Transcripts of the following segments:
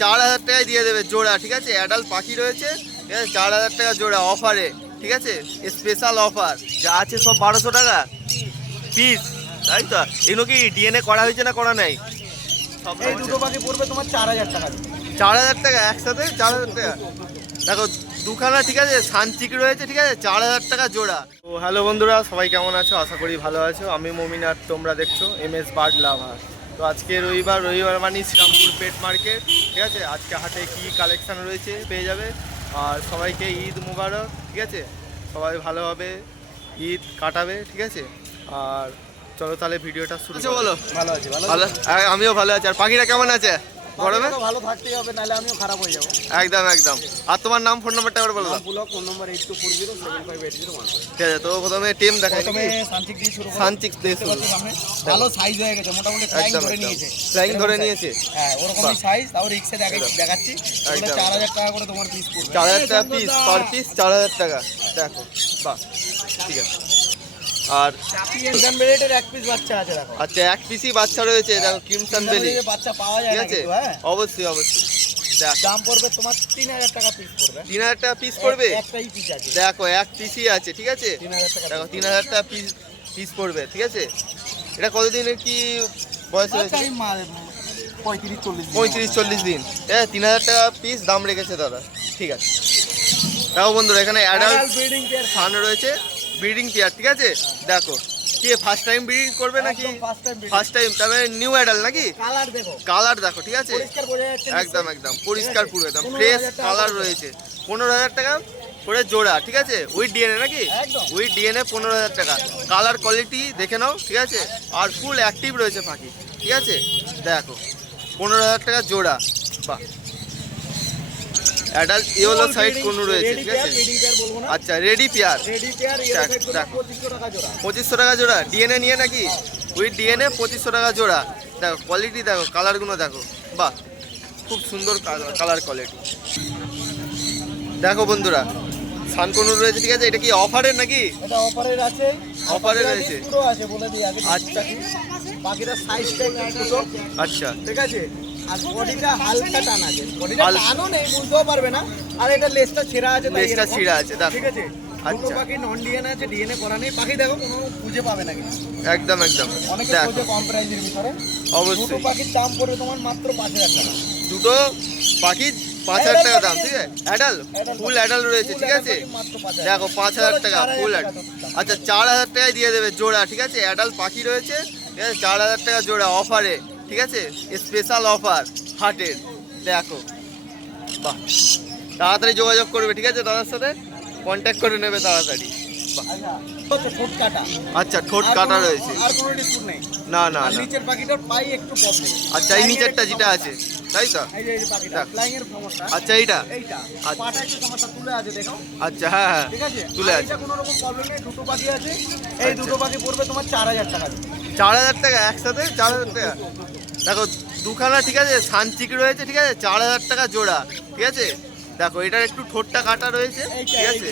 4000 টাকায় দিয়ে দেবে জোড়া, ঠিক আছে। অ্যাডাল্ট পাখি রয়েছে, ঠিক আছে, 4000 টাকা জোড়া অফারে, ঠিক আছে। স্পেশাল অফার যা আছে সব 1200 টাকা পিস, তাই তো। এগুলো কি ডিএনএ করা হয়েছে না করা নাই? সব এই দুটো পাখি পড়বে তোমার 4000 টাকা। 4000 টাকা একসাথে 4000 টাকা। দেখো দুখানা, ঠিক আছে, সানচিক রয়েছে, ঠিক আছে, 4000 টাকা জোড়া। তো হ্যালো বন্ধুরা, সবাই কেমন আছো? আশা করি ভালো আছো। আমি মমিন আর তোমরা দেখছো MS বার্ড লাভার। তো আজকে রবিবার মানে শ্রীরামপুর পেট মার্কেট, ঠিক আছে। আজকে হাটে কি কালেকশান রয়েছে পেয়ে যাবে। আর সবাইকে ঈদ মুবারক, ঠিক আছে। সবাই ভালোভাবে ঈদ কাটাবে, ঠিক আছে। আর চলো তাহলে ভিডিওটা শুরু করো। বলো। ভালো আছি, ভালো। আমিও ভালো আছি। আর পাখিরা কেমন আছে গরমে? ভালো থাকতেই হবে, নাহলে আমিও খারাপ হয়ে যাবো। একদম একদম। আর তোমার নাম, ফোন নাম্বারটা একবার বলো। Phone number 8240758015। ঠিক আছে, তো প্রথমে টিম দেখাই। প্রথমে সানচিক দিয়ে শুরু করব। সানচিক দিয়ে শুরু। ভালো সাইজ হয়ে গেছে, মোটামুটি ফ্লাইং ধরে নিয়েছে। ফ্লাইং ধরে নিয়েছে, হ্যাঁ, ওরকমই সাইজ। তাও রিক্সে দেখাচ্ছি। ওগুলো 4000 টাকা করে তোমার পিস পড়বে। 4000 টাকা পিস, পার পিস 4000 টাকা। দেখো, বাহ, ঠিক আছে। আর ক্রিমসন বেলির এক পিস বাচ্চা আছে, দেখো। আচ্ছা, এক পিসই বাচ্চা রয়েছে, দেখো, ক্রিমসন বেলি বাচ্চা পাওয়া যায়, ঠিক না আছে। কিন্তু, হ্যাঁ, অবশ্যই অবশ্যই। দেখো, দাম পড়বে তোমার 3000 টাকা পিস পড়বে। 3000 টাকা পিস পড়বে। একটাই পিস আছে, দেখো, এক পিসই আছে, ঠিক আছে। 3000 টাকা। দেখো 3000 টাকা পিস পড়বে, ঠিক আছে। এটা কতদিনের কি বয়স হয়েছে? 35-40 দিন। হ্যাঁ, 3000 টাকা পিস দাম রেখেছে দাদা, ঠিক আছে। দেখো বন্ধুরা, এখানে অ্যাডাল্ট ব্রিডিং পেয়ার ফান রয়েছে, ব্রিডিং পেয়ার, ঠিক আছে। দেখো, কি ফার্স্ট টাইম ব্রিডিং করবে নাকি? ফার্স্ট টাইম, তবে নিউ অ্যাডাল্ট নাকি? কালার দেখো, কালার দেখো, ঠিক আছে। পরিষ্কার বোঝা যাচ্ছে, একদম একদম পরিষ্কার, পুরো একদম ফ্রেশ কালার রয়েছে। 15000 টাকা করে জোড়া, ঠিক আছে। উইথ ডিএনএ নাকি? একদম। উইথ ডিএনএ 15000 টাকা। কালার কোয়ালিটি দেখে নাও, ঠিক আছে। আর ফুল অ্যাক্টিভ রয়েছে পাখি, ঠিক আছে। দেখো, 15000 টাকা জোড়া, বাহ। অ্যাডাল্ট ইয়েলো সাইড কোনো রয়েছে, ঠিক আছে। ব্রিডিং পেয়ার বলবো না, আচ্ছা, ready pair, ready pair. Yellow side করে দেখো। 2500 টাকা জোড়া। 2500 টাকা জোড়া, ডিএনএ নিয়ে নাকি? উইথ ডিএনএ 2500 টাকা জোড়া। দেখো কোয়ালিটি, দেখো কালারগুলো দেখো, বাহ, খুব সুন্দর কালার কোয়ালিটি। দেখো বন্ধুরা, সানকনুর রয়েছে, ঠিক আছে। এটা কি অফারের নাকি? এটা অফারের আছে, অফারে রয়েছে। পুরো আছে, বলে দিই আগে। আচ্ছা, বাকিটা সাইজটা একটু ছোট, আচ্ছা, ঠিক আছে। আর বডিটা হালকা টান আছে, বডিটা হালকা। টানও নেই, বুঝতেও পারবে না। আর এটা লেজটা ছেঁড়া আছে, তাই লেজটা এরকম। ছিঁড়া আছে, দেখো, ঠিক আছে। দুটো আচ্ছা। পাখি নন ডিএনএ আছে, ডিএনএ করা নেই। পাখি দেখো, কোনো খুঁজে পাবে না কিন্তু। একদম একদম। অনেকে দেখো, খোঁজে কম প্রাইজের ভিতরে। দুটো অবশ্যই। পাখির দাম পড়বে তোমার মাত্র 5000 টাকা। দুটো পাখি 5000 টাকা দাম, ঠিক আছে। অ্যাডাল্ট, ফুল অ্যাডাল্ট রয়েছে, ঠিক আছে। মাত্র 5000। দেখো 5000 টাকা ফুল অ্যাডাল্ট। আচ্ছা, 4000 টাকায় দিয়ে দেবে জোড়া, ঠিক আছে। অ্যাডাল্ট পাখি রয়েছে, ঠিক আছে, 4000 টাকা জোড়া অফারে, ঠিক আছে। স্পেশাল অফার হাটের, দেখো, বাহ। তাড়াতাড়ি যোগাযোগ করবে, ঠিক আছে, দাদার সাথে কন্ট্যাক্ট করে নেবে তাড়াতাড়ি, বাহ। আচ্ছা, ঠোঁট কাটা। আচ্ছা, ঠোঁট কাটা রয়েছে, আর কোনো ডিসপুট নেই। না না আর না। নিচের পাখিটার পাই একটু প্রবলেম। আচ্ছা, এই নিচেরটা যেটা আছে, তাই তো। এই যে এই পাখিটা দেখ। ফ্লাইং এর সমস্যা। আচ্ছা, এইটা, এইটা আচ্ছা। পাটা একটু সমস্যা, তুলে আছে, দেখো। আচ্ছা, হ্যাঁ হ্যাঁ, ঠিক আছে, তুলে আর আছে। এটা কোনো রকম প্রবলেম নেই। দুটো পাখি আছে, এই আচ্ছা। দুটো পাখি পড়বে তোমার 4000 টাকা। 4000 টাকা একসাথে, 4000 টাকা। দেখো দুখানা, ঠিক আছে, সানচিক রয়েছে, ঠিক আছে, 4000 টাকা জোড়া, ঠিক আছে। দেখো, এটার একটু ঠোঁটটা কাটা রয়েছে, ঠিক আছে।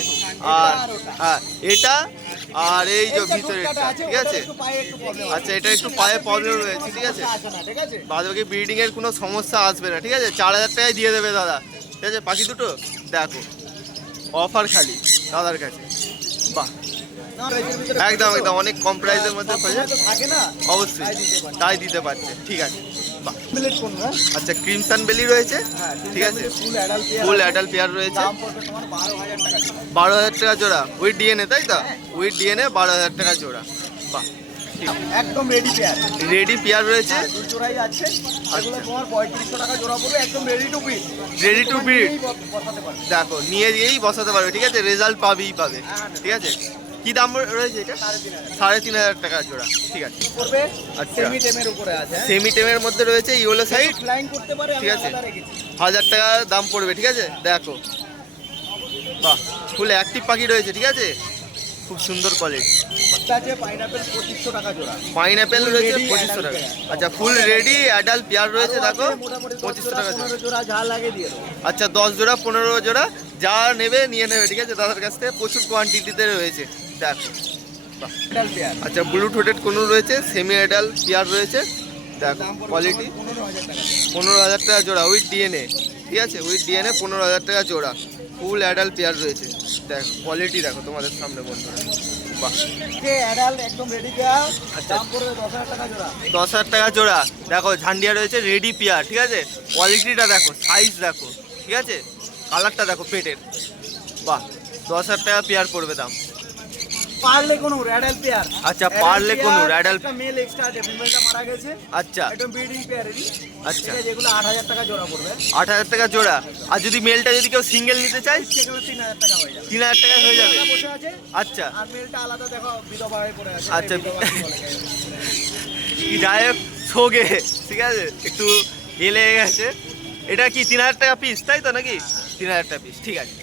আর হ্যাঁ, এটা আর এই যে ভিতরে, ঠিক আছে। আচ্ছা, এটা একটু পায়ে প্রবলেম রয়েছে, ঠিক আছে। ঠিক আছে, বাদ বাকি ব্রিডিং এর কোনো সমস্যা আসবে না, ঠিক আছে। 4000 টাকায় দিয়ে দেবে দাদা, ঠিক আছে। পাখি দুটো দেখো, অফার খালি দাদার কাছে, বাহ। একদম একদম, অনেক কম প্রাইসের মধ্যে পেয়ে যায়। থাকে না, অবশ্যই, তাই দিতে পারছে, ঠিক আছে, বাহ। মিলেট কোন না? আচ্ছা, ক্রিমসন বেলি রয়েছে, ঠিক আছে। ফুল অ্যাডাল্ট পেয়ার রয়েছে, দাম পড়বে তোমার 12000 টাকা। 12000 টাকা জোড়া উইথ ডিএনএ, তাই তো। উইথ ডিএনএ 12000 টাকা জোড়া, বাহ। একদম রেডি পেয়ার। রেডি পেয়ার রয়েছে, দুই জোড়াই আছে। এগুলো তোমার 3500 টাকা জোড়া পড়বে, একদম ready to breed. Ready to breed. বসাতে পারবে। দেখো, নিয়ে গিয়েই বসাতে পারবে, ঠিক আছে। রেজাল্ট পাবে, ঠিক আছে। কি দাম রয়েছে এটা? 3500 টাকা জোড়া, ঠিক আছে। করবে আচ্ছা, সেমি টেমের উপরে আছে। সেমি টেমের মধ্যে রয়েছে, ইয়েলো সাইড, ফ্লাইং করতে পারে, ঠিক আমি আছে। আলাদা রেখেছি। 1000 টাকা দাম পড়বে, ঠিক আছে। দেখো, বাহ, ফুল অ্যাক্টিভ পাখি রয়েছে, ঠিক আছে। খুব সুন্দর কোয়ালিটি। আছে পাইনাপেল 2500 টাকা জোড়া। পাইনাপেল Full রয়েছে ready 2500 টাকা। adult আচ্ছা, ফুল রেডি অ্যাডাল্ট পেয়ার রয়েছে, দেখো, মোটামুটি 2500 টাকা জোড়া। 15 জোড়া যা লাগে দিয়ে দেবো। আচ্ছা, 10 জোড়া 15 জোড়া যা নেবে নিয়ে নেবে, ঠিক আছে। দাদার কাছ থেকে প্রচুর কোয়ান্টিটিতে রয়েছে, দেখো, বাহ। Adult pair. আচ্ছা, ব্লু ঠোঁটেড কোনো রয়েছে, সেমি অ্যাডাল্ট পেয়ার রয়েছে, দেখো দাম পড়বে কোয়ালিটি, 15000 টাকা। 15,000 টাকা জোড়া উইথ ডিএনএ, ঠিক আছে, উইথ ডিএনএ 15,000 টাকা জোড়া। ফুল অ্যাডাল্ট পেয়ার রয়েছে, দেখো কোয়ালিটি দেখো তোমাদের সামনে বন্ধুরা। বাহ, অ্যাডাল্ট একদম রেডি পেয়ার, আচ্ছা। দাম পড়বে 10,000 টাকা জোড়া। 10,000 টাকা জোড়া। দেখো ঝান্ডিয়া রয়েছে রেডি পেয়ার, ঠিক আছে, কোয়ালিটিটা দেখো, সাইজ দেখো, ঠিক আছে, কালারটা দেখো পেটের। বাহ, 10,000 টাকা পেয়ার পড়বে দাম। পারলে কোনো অ্যাডাল্ট পেয়ার। আচ্ছা, পারলে কোনো অ্যাডাল্ট, একটা মেল এক্সট্রা আছে, ফিমেলটা মারা গেছে। আচ্ছা একদম ব্রিডিং পেয়ারেরই। আচ্ছা, যেগুলো 8,000 টাকা জোড়া পড়বে। 8,000 টাকা জোড়া। আর যদি মেলটা যদি কেউ সিঙ্গেল নিতে চায় সেগুলো 3,000 টাকা হয়ে যাবে। 3,000 টাকা হয়ে যাবে। ওরা বসে আছে, আচ্ছা আর মেলটা আলাদা দেখো বিধবা হয়ে পড়ে আছে। আচ্ছা, বিধবা কি বলে গায়ে? কি যাই হোক ছোগে, ঠিক আছে, একটু এলে গেছে। এটা কি 3,000 টাকা পিস তাই তো নাকি? 3,000 টাকা পিস, ঠিক আছে।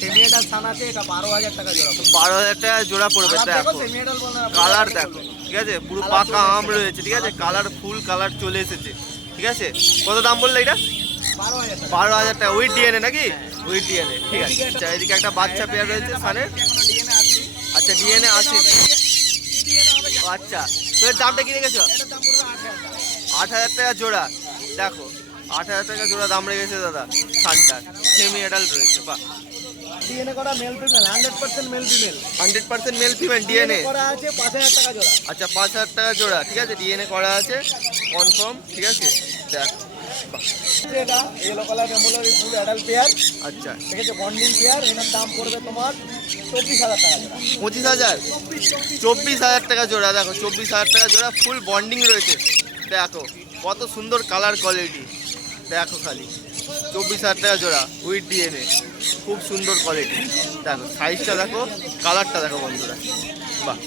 সেমি অ্যাডাল্ট সান আছে, এটা 12,000 টাকা জোড়া পড়বে। 12,000 টাকা জোড়া পড়বে। কালার দেখো সেমি অ্যাডাল্ট বলে না, কালার দেখো, ঠিক আছে, পুরো পাকা আম রয়েছে, ঠিক আছে, কালার ফুল কালার চলে এসেছে, ঠিক আছে। কত দাম বললে এটা? 12,000 টাকা। 12,000 টাকা উইথ ডিএনএ নাকি? উইথ ডিএনএ, ঠিক আছে। আচ্ছা, এদিকে একটা বাচ্চা পেয়ার রয়েছে সানের। এখনো ডিএনএ আসেনি। আচ্ছা, ডিএনএ আছে। ডিএনএ হবে যা। আচ্ছা, তো এর দামটা কি রেখেছো? এটার দাম পড়বে 8,000 টাকা। 8,000 টাকা জোড়া। দেখো 8,000 টাকা জোড়া দাম রেখেছে দাদা সানটার, সেমি অ্যাডাল্ট রয়েছে। বাহ, ডিএনএ করা male female, 100% male female. 100% male female DNA. করা আছে 5,000 টাকা জোড়া। আচ্ছা, 5,000 টাকা জোড়া, ঠিক আছে, ডিএনএ করা আছে কনফার্ম, ঠিক আছে। দেখো বাহ, এটা ইয়েলো কালার রেমুলার ফুল অ্যাডাল্ট পেয়ার। আচ্ছা, ঠিক আছে, বন্ডিং পেয়ার। এটার দাম পড়বে তোমার 24,000 টাকা জোড়া। 25,000, 24,000 টাকা জোড়া। দেখো 24,000 টাকা জোড়া, ফুল বন্ডিং রয়েছে। দেখো কত সুন্দর কালার কোয়ালিটি, দেখো খালি 24,000 টাকা জোড়া উইথ ডিএনএ, খুব সুন্দর কোয়ালিটি। দেখো সাইজটা দেখো, কালারটা দেখো বন্ধুরা। বাহ,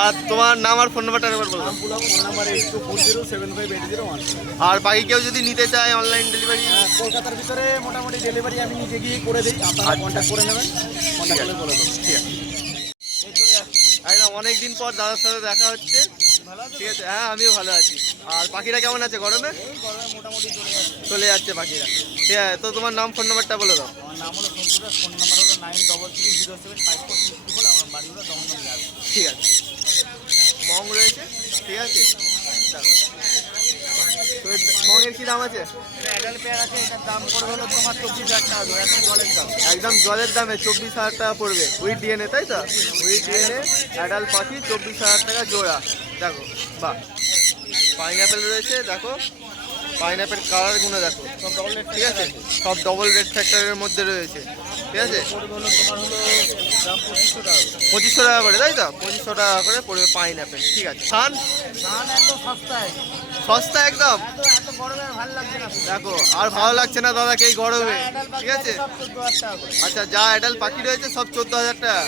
আর তোমার নাম আর ফোন নাম্বারটা একবার বলো। পুরো ফোন নাম্বার 82407580 আর বাকি কেউ যদি নিতে চায় অনলাইন ডেলিভারি? কলকাতার ভিতরে মোটামুটি ডেলিভারি আমি নিজে গিয়ে করে দিই, আপনারা আচ্ছা। কন্ট্যাক্ট করে নেবেন, কন্ট্যাক্ট করে বলে দেবো। ঠিক আছে, একদম অনেকদিন পর দাদার সাথে দেখা হচ্ছে, ভালো আছে? ঠিক আছে। হ্যাঁ, আমিও ভালো আছি। আর পাখিরা কেমন আছে গরমে? এই গরমে মোটামুটি চলে যাচ্ছে। চলে যাচ্ছে পাখিরা, ঠিক আছে। তো তোমার নাম ফোন নাম্বারটা বলে দাও। আমার নাম হলো সন্তু দাস, ফোন নাম্বার হলো 93075464, আমার বাড়ি হলো দমদম জেলা। ঠিক আছে, মং রয়েছে, ঠিক আছে। দেখো। তো এর মঙের কি দাম আছে? এটা অ্যাডাল্ট পেয়ার আছে, এটার দাম পড়বে হলো তোমার 24,000 টাকা জোড়া, এখন জলের দাম। একদম জলের দামে 24,000 টাকা পড়বে উইথ ডিএনএ, তাই তো? উইথ ডিএনএ অ্যাডাল্ট পাখি 24,000 টাকা জোড়া। দেখো বাহ, পাইনঅ্যাপেল রয়েছে, দেখো পাইনঅ্যাপেল কালারগুলো দেখো, সব ডবল রেট ঠিক আছে, সব ডবল রেড ফ্যাক্টরের মধ্যে রয়েছে, ঠিক আছে। পড়বে হলো তোমার হলো দাম 2500 টাকা। 2500 টাকা করে, তাই তো? 2500 টাকা করে পড়বে পাইনঅ্যাপেল, ঠিক আছে। সান ধান একদম সস্তায়, সস্তা একদম। এত গরমে ভালো লাগছে না। দেখো আর ভালো লাগছে না দাদাকে এই গরমে, ঠিক আছে। সব 14,000 টাকা করে। আচ্ছা, যা অ্যাডাল্ট পাখি রয়েছে সব 14,000 টাকা,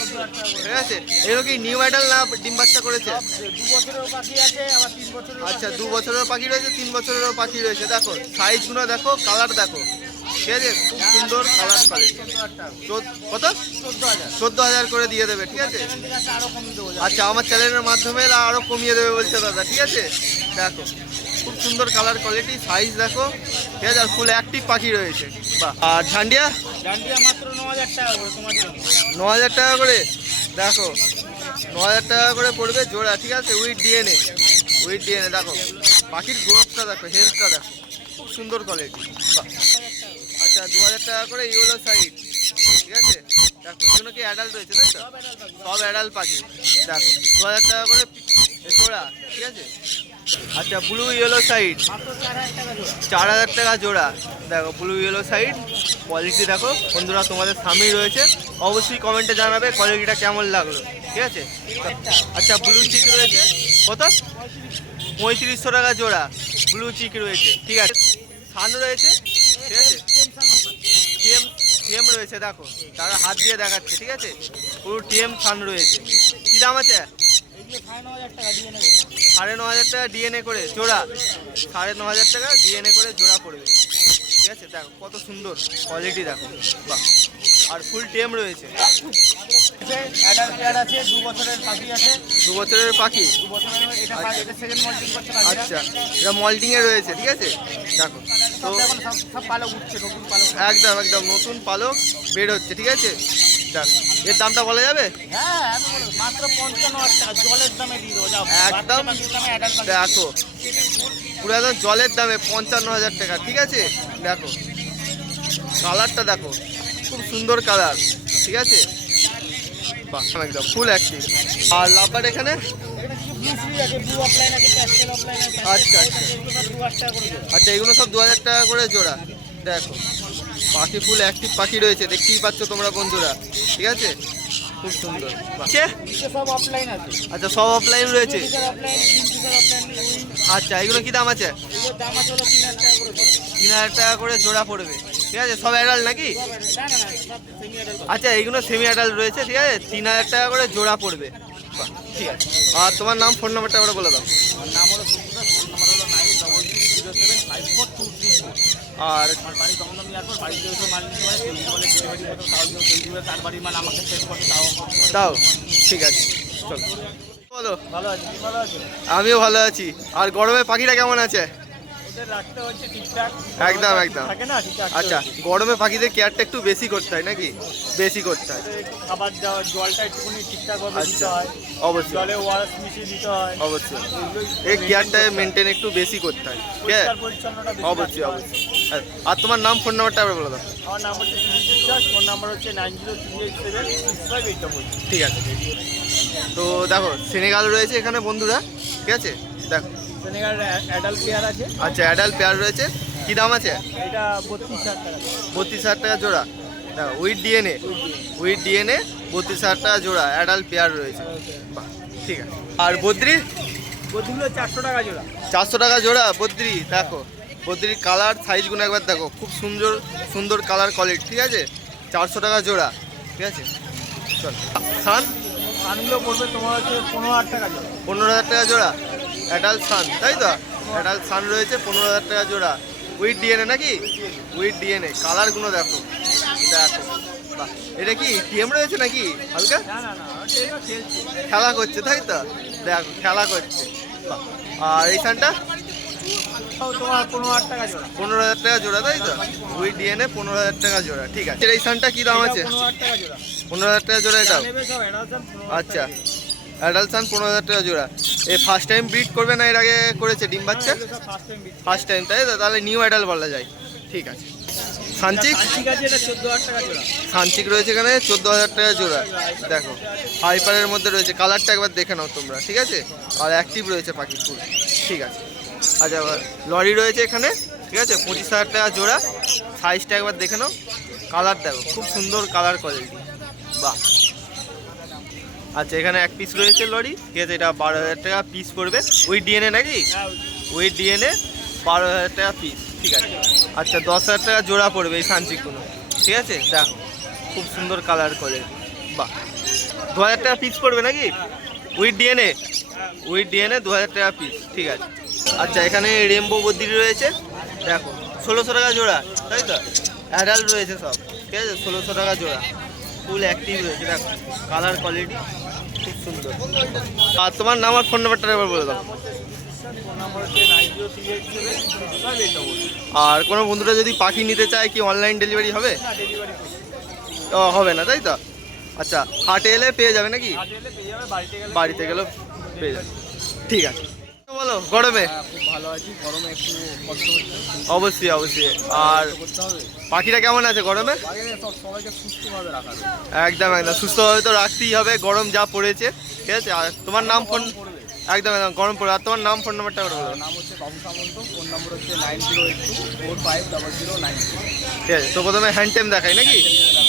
ঠিক আছে। এগুলো কি নিউ অ্যাডাল না ডিম বাচ্চা করেছে? 2 বছরেরও পাখি আছে, আবার 3 বছরের। আচ্ছা, 2 বছরের পাখি রয়েছে, 3 বছরেরও পাখি রয়েছে। দেখো সাইজগুলো দেখো, কালার দেখো, ঠিক আছে, খুব সুন্দর কালার কোয়ালিটি। 14,000 টাকা। কত? 14,000। 14,000 করে দিয়ে দেবে, ঠিক আছে। এখান থেকে আছে আরো কমিয়ে দেবো। আচ্ছা, আমার চ্যানেলের মাধ্যমে আরও কমিয়ে দেবে বলছে দাদা, ঠিক আছে। দেখো খুব সুন্দর কালার কোয়ালিটি, সাইজ দেখো, ঠিক আছে, আর ফুল অ্যাক্টিভ পাখি রয়েছে। বাহ, আর ঝান্ডিয়া ডান্ডিয়া মাত্র 9,000 টাকা করে তোমার জন্য। 9,000 টাকা করে। দেখো 9,000 টাকা করে পড়বে জোড়া, ঠিক আছে, উইথ ডিএনএ, উইথ ডিএনএ। দেখো পাখির গ্রোথটা দেখো, হেলথটা দেখো, খুব সুন্দর কোয়ালিটি। বাহ, আচ্ছা 2,000 টাকা করে ইয়েলো সাইড, ঠিক আছে। দেখো এগুলো কি অ্যাডাল্ট রয়েছে, তাই তো? সব অ্যাডাল্ট পাখি। দেখো 2,000 টাকা করে জোড়া, ঠিক আছে। আচ্ছা, ব্লু ইয়েলো সাইড মাত্র 4,000 টাকা জোড়া। 4,000 টাকা জোড়া। দেখো ব্লু ইয়েলো সাইড, কোয়ালিটি দেখো বন্ধুরা, তোমাদের সামনেই রয়েছে। অবশ্যই কমেন্টে জানাবে কোয়ালিটিটা কেমন লাগলো, ঠিক আছে। আচ্ছা, ব্লু চিক রয়েছে, কত? 3500 টাকা জোড়া ব্লু চিক রয়েছে, ঠিক আছে। সান রয়েছে, ঠিক আছে, টিএম টিএম রয়েছে। দেখো তারা হাত দিয়ে দেখাচ্ছে, ঠিক আছে, পুরো টিএম সান রয়েছে। কী দাম আছে? এগুলো 9,500 টাকা দিয়ে নেবো। 9,500 টাকা ডিএনএ করে জোড়া, 9,500 টাকা ডিএনএ করে জোড়া পড়বে, ঠিক আছে। দেখো কত সুন্দর কোয়ালিটি দেখো, বাহ, আর ফুল টেম রয়েছে। অ্যাডাল্ট পেয়ার আছে, 2 বছরের পাখি আছে। 2 বছরের পাখি, 2 বছরের এটা এটা সেকেন্ড মল্টিং করছে পাখিরা। আচ্ছা, এটা মল্টিংয়ে রয়েছে, ঠিক আছে। দেখো তো সব এখন সব পালক উঠছে, নতুন পালক। একদম একদম নতুন পালক বের হচ্ছে, ঠিক আছে। দেখ এর দামটা বলা যাবে? হ্যাঁ, আমি বলবো, মাত্র 55,000 টাকা জলের দামে দিয়ে দেবো। যাও, একদম। বাচ্চা পাখির দামে অ্যাডাল্ট পাখি। দেখো পুরো একদম জলের দামে 55,000 টাকা, ঠিক আছে। দেখো কালারটা দেখো, খুব সুন্দর কালার, ঠিক আছে। বাহ একদম ফুল অ্যাক্টিভ। আর লাভবার এখানে আচ্ছা আচ্ছা আচ্ছা, এগুলো সব 2,000 টাকা করে জোড়া। দেখো পাখি ফুল অ্যাক্টিভ পাখি রয়েছে, দেখতেই পাচ্ছ তোমরা বন্ধুরা, ঠিক আছে, খুব সুন্দর। আচ্ছা সব অফলাইন রয়েছে। আচ্ছা এগুলো কি দাম আছে? 3,000 টাকা করে জোড়া পড়বে, ঠিক আছে। সব অ্যাডাল্ট নাকি? আচ্ছা এইগুলো সেমি অ্যাডাল্ট রয়েছে, ঠিক আছে, 3,000 টাকা করে জোড়া পড়বে। বাহ ঠিক আছে। আর তোমার নাম ফোন নাম্বারটা আমরা বলে দাও। আমার নাম হলো ফোন নাম্বার হলো 9330754. আর আমার বাড়ি দমদম এয়ারপোর্ট, বাড়িতে এসে মাল নিতে পারে, বলে ডেলিভারি করতে তাও তার বাড়ির মাল আমাকে সেট করতে তাও ঠিক আছে চলো বলো। ভালো আছে, ভালো আছে। আমিও ভালো আছি। আর গরমে পাখিটা কেমন আছে? ওদের রাখতে হচ্ছে ঠিকঠাক, একদম একদম থাকে না ঠিকঠাক। আচ্ছা গরমে পাখিদের কেয়ারটা একটু বেশি করতে হয় নাকি? বেশি করতে হয়। খাবার দেওয়া, জলটা একটুখানি ঠিকঠাকভাবে দিতে আচ্ছা হয়, অবশ্যই জলে ওআরএস মিশিয়ে দিতে হয়, অবশ্যই। এই কেয়ারটা মেনটেন একটু বেশি করতে হয়, ঠিক আছে। পরিষ্কার পরিচ্ছন্নতা বেশি অবশ্যই রাখতে হয়। অবশ্যই। আর তোমার নাম ফোন নাম্বারটা আবার বলে দাও। আমার নাম হচ্ছে সুজিত বিশ্বাস, ফোন নাম্বার হচ্ছে 90387658. ঠিক আছে। তো দেখো সেনেগাল রয়েছে এখানে বন্ধুরা, ঠিক আছে। দেখো সেনেগাল অ্যাডাল্ট পেয়ার আছে। আচ্ছা অ্যাডাল্ট পেয়ার রয়েছে, কি দাম আছে? এটা 32,000 টাকা। 32,000 টাকা জোড়া। দেখো উইথ ডিএনএ 32,000 টাকা জোড়া অ্যাডাল্ট পেয়ার রয়েছে। বাহ ঠিক আছে। আর বদ্রি? বদ্রিগুলো 400 টাকা জোড়া। 400 টাকা জোড়া বদ্রি। দেখো বদ্রির কালার সাইজগুলো একবার দেখো, খুব সুন্দর সুন্দর কালার কোয়ালিটি, ঠিক আছে। 400 টাকা জোড়া, ঠিক আছে। চল সান? সানগুলো পড়বে তোমার হচ্ছে 15,000 টাকা জোড়া। 15,000 টাকা জোড়া অ্যাডাল্ট সান, তাই তো? অ্যাডাল্ট সান রয়েছে 15,000 টাকা জোড়া, উইথ ডিএনএ নাকি? With DNA. কালারগুলো দেখো দেখো, বাহ। এটা কি টিএম রয়েছে নাকি হালকা? না না না, এটা খেলছে। খেলা করছে তাই তো? দেখো খেলা করছে, বাহ। আর এই সানটা তোমার 15,000 টাকা জোড়া। 15,000 টাকা জোড়া, তাই তো? উইথ ডিএনএ 15,000 টাকা জোড়া, ঠিক আছে। এই সানটা কি দাম আছে? 15,000 টাকা জোড়া। 15,000 টাকা জোড়া এটা। নেবে সব অ্যাডাল্ট 15,000 আচ্ছা টাকা জোড়া। অ্যাডাল্ট সান 15,000 টাকা জোড়া। এই ফার্স্ট টাইম ব্রিড করবে না এর আগে করেছে ডিম বাচ্চা? এগুলো সব ফার্স্ট টাইম বিক্রি। ফার্স্ট টাইম, তাই তো? তাহলে নিউ অ্যাডাল্ট বলা যায়, ঠিক আছে। সানচিক? ঠিক আছে, এটা 14,000 টাকা জোড়া। সানচিক রয়েছে এখানে 14,000 টাকা জোড়া। দেখো হাইপারের মধ্যে রয়েছে, কালারটা একবার দেখে নাও তোমরা, ঠিক আছে। আর অ্যাক্টিভ রয়েছে পাখি ফুল, ঠিক আছে। আচ্ছা লরি রয়েছে এখানে, ঠিক আছে, 25,000 টাকা জোড়া। সাইজটা একবার দেখে নাও, কালার দেখো খুব সুন্দর কালার কোয়ালিটি, বাহ। আচ্ছা এখানে এক পিস রয়েছে লরি, ঠিক আছে, এটা 12,000 টাকা পিস পড়বে, উইথ ডিএনএ নাকি? উইথ ডিএনএ 12,000 টাকা পিস, ঠিক আছে। আচ্ছা 10,000 টাকা জোড়া পড়বে এই সানচিকগুলো, ঠিক আছে। দেখো খুব সুন্দর কালার করে, বাহ। 2,000 টাকা পিস পড়বে নাকি? With DNA? উইথ ডিএনএ 2,000 টাকা পিস, ঠিক আছে। আচ্ছা এখানে রেমবো বদ্রি রয়েছে, দেখো 1,600 টাকা জোড়া, তাই তো? অ্যাডাল্ট রয়েছে সব, ঠিক আছে, 1,600 টাকা জোড়া, ফুল অ্যাক্টিভ রয়েছে। দেখো কালার কোয়ালিটি খুব সুন্দর। আর তোমার নাম আর ফোন নাম্বারটা এবার বলে দাও। ফোন নাম্বার হচ্ছে 90387658. আর কোনো বন্ধুরা যদি পাখি নিতে চায় কি অনলাইন ডেলিভারি হবে? না, ডেলিভারি ও হবে না, তাই তো? আচ্ছা হাটে এলে পেয়ে যাবে নাকি? আজ এলে পেয়ে যাবে, বাড়িতে গেলে বাড়িতে গেলেও পেয়ে যাবে, ঠিক আছে। বলো গরমে? খুব ভালো আছি, গরমে একটু কষ্ট হচ্ছে, অবশ্যই অবশ্যই। আর করতে হবে। পাখিটা কেমন আছে গরমে? আগে সবাইকে সুস্থভাবে রাখা হবে। একদম একদম সুস্থভাবে তো রাখতেই হবে, গরম যা পড়েছে, ঠিক আছে। আর তোমার নাম ফোন? একদম একদম গরম পড়ে। আর তোমার নাম ফোন নাম্বারটা বলো। আমার নাম হচ্ছে বাবু সামন্ত, ফোন নম্বর হচ্ছে 9082450090. ঠিক আছে, তো প্রথমে হ্যান্ড টাইম দেখাই নাকি?